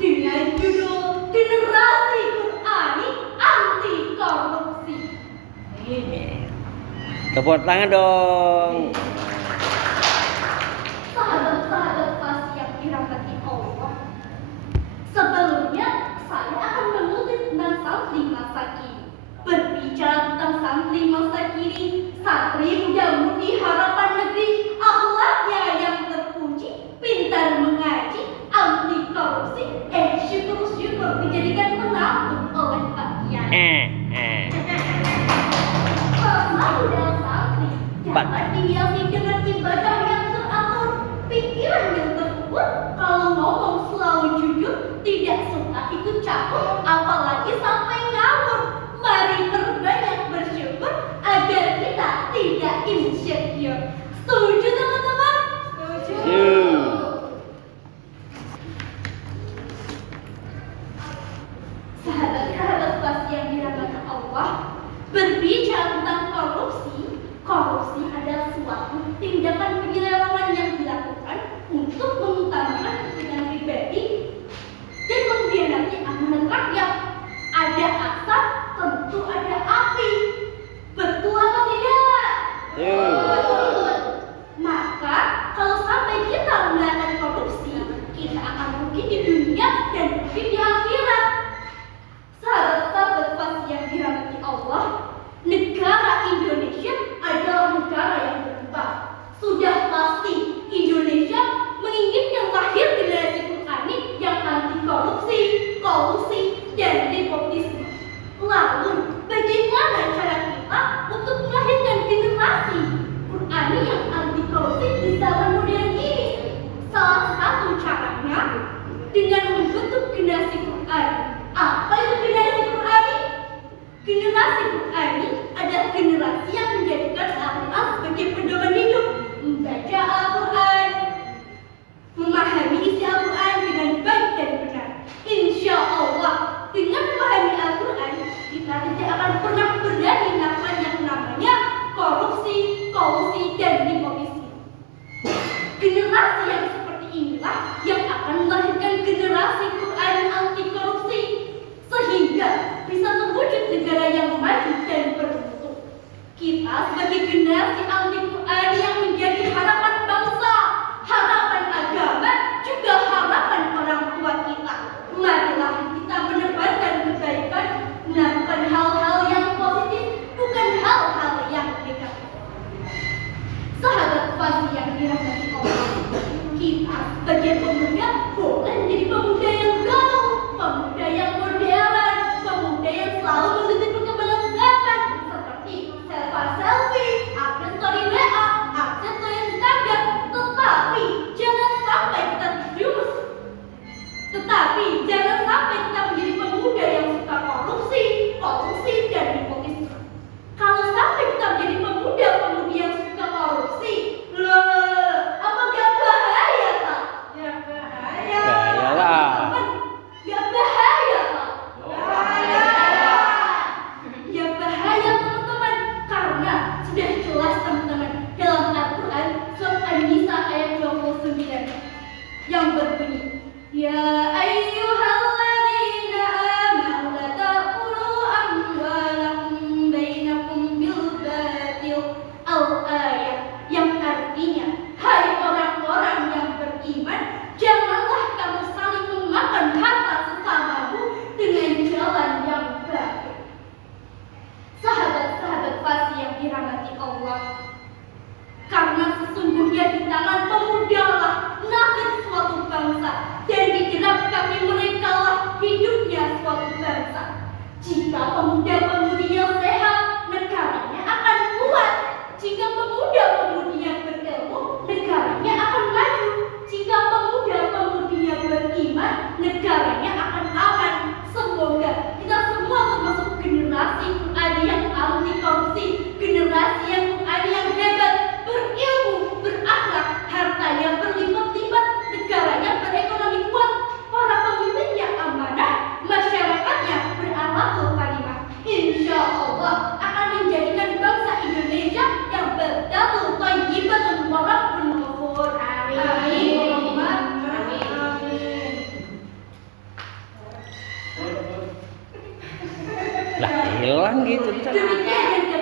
dengan judul Generasi Qur'ani Anti Korupsi. Tepuk tangan dong. Sahabat-sahabat Fas yang dirahmati Allah, sebelumnya saya akan mengutip tentang santri masa kini. Berbicara tentang santri masa kini, santri muda-mudi harapan negeri, akhlaknya yang terpuji, pintar mengaji, anti korupsi, syukur-syukur dijadikan penakut oleh Pak Kiai. Selalu dalam santri dapat dihiasi dengan ibadah yang teratur, pikiran yang terkuat, kalau ngomong selalu jujur, tidak suka ikut campur, apalagi sampai ngawur. Mari perbanyak bersyukur agar kita tidak insecure. Setuju teman-teman? Setuju. Sahabat-sahabat Fas yang dirahmati Allah, berbicara tentang korupsi, korupsi adalah suatu tindakan penyelewengan yang dilakukan untuk mengutamakan kepentingan pribadi dan mengkhianati amanat rakyat. Ada asap, tentu ada api. Betul atau tidak? Betul. Maka kalau sampai kita melakukan korupsi, kita akan rugi di dunia dan rugi di akhirat. Sahabat-sahabat Fas yang dirahmati Allah, negara Indonesia adalah negara yang berkembang. Sudah pasti Indonesia menginginkan lahir generasi Qur'ani yang anti korupsi, kolusi, dan nepotisme. Lalu, bagaimana cara kita untuk melahirkan generasi Qur'ani yang anti korupsi di zaman modern ini? Salah satu caranya dengan membentuk generasi Qur'ani. Apa itu generasi Qur'ani? Generasi Qur'ani adalah generasi yang menjadikan Al-Quran sebagai pedoman hidup, membaca Al-Quran, memahami isi Al-Quran dengan baik dan benar. Insya Allah, dengan memahami Al-Quran, kita tidak akan pernah berani melakukan yang namanya korupsi, kolusi, dan nepotisme. Generasi yang seperti inilah yang akan melahirkan generasi Qur'an anti korupsi, sehingga bisa terwujud negara yang maju dan bermutu. Kita sebagai generasi anti Qur'an yang menjadi harapan bangsa, harapan agama, juga harapan orang tua kita. Marilah kita menebarkan kebaikan, melakukan hal-hal yang positif, bukan hal-hal yang negatif. Sahabat Fas yang dirahmati Allah, kita sebagai pemuda boleh menjadi pemuda yang gaul, pemuda yang modern, pemuda yang selalu mengikuti perkembangan zaman seperti selfie, update story WA, update story Instagram. Tetapi jangan sampai kita menjadi pemuda yang suka korupsi, kolusi, dan nepotisme. Kalau sampai kita menjadi pemuda-pemudi yang suka korupsi, apa gak bahaya tak? Ya bahaya. Teman-teman, gak bahaya tak? Bahaya. Ya bahaya teman-teman, karena sudah jelas teman-teman dalam Al-Quran surat An-Nisa ayat 29 yang berbunyi, Ya ayyuhalladzina amanu la ta'kulu amwalakum bainakum bil batil. Al-ayat yang artinya, hai orang-orang yang beriman, janganlah kamu saling memakan harta sesamamu dengan jalan yang batil. Sahabat-sahabat Fas yang dirahmati Allah, karena sesungguhnya di tangan pemuda lah nasib suatu bangsa, dan di jerat kaki mereka lah hidupnya suatu bangsa. Jika pemuda-pemudi yang sehat, negaranya akan kuat. Jika pemuda-pemudi yang berilmu, negaranya akan maju. Jika pemuda-pemudi yang beriman, negaranya akan aman. Semoga kita semua termasuk generasi Qur'ani yang anti korupsi, generasi yang Qur'ani yang hebat, berilmu, berakhlak, hartanya berlipat-lipat, negaranya berekonomi kuat, para pemimpinnya amanah, masyarakatnya berakhlakul karimah. Insya Allah akan menjadikan bangsa Indonesia yang Lah hilang gitu. Demikian yang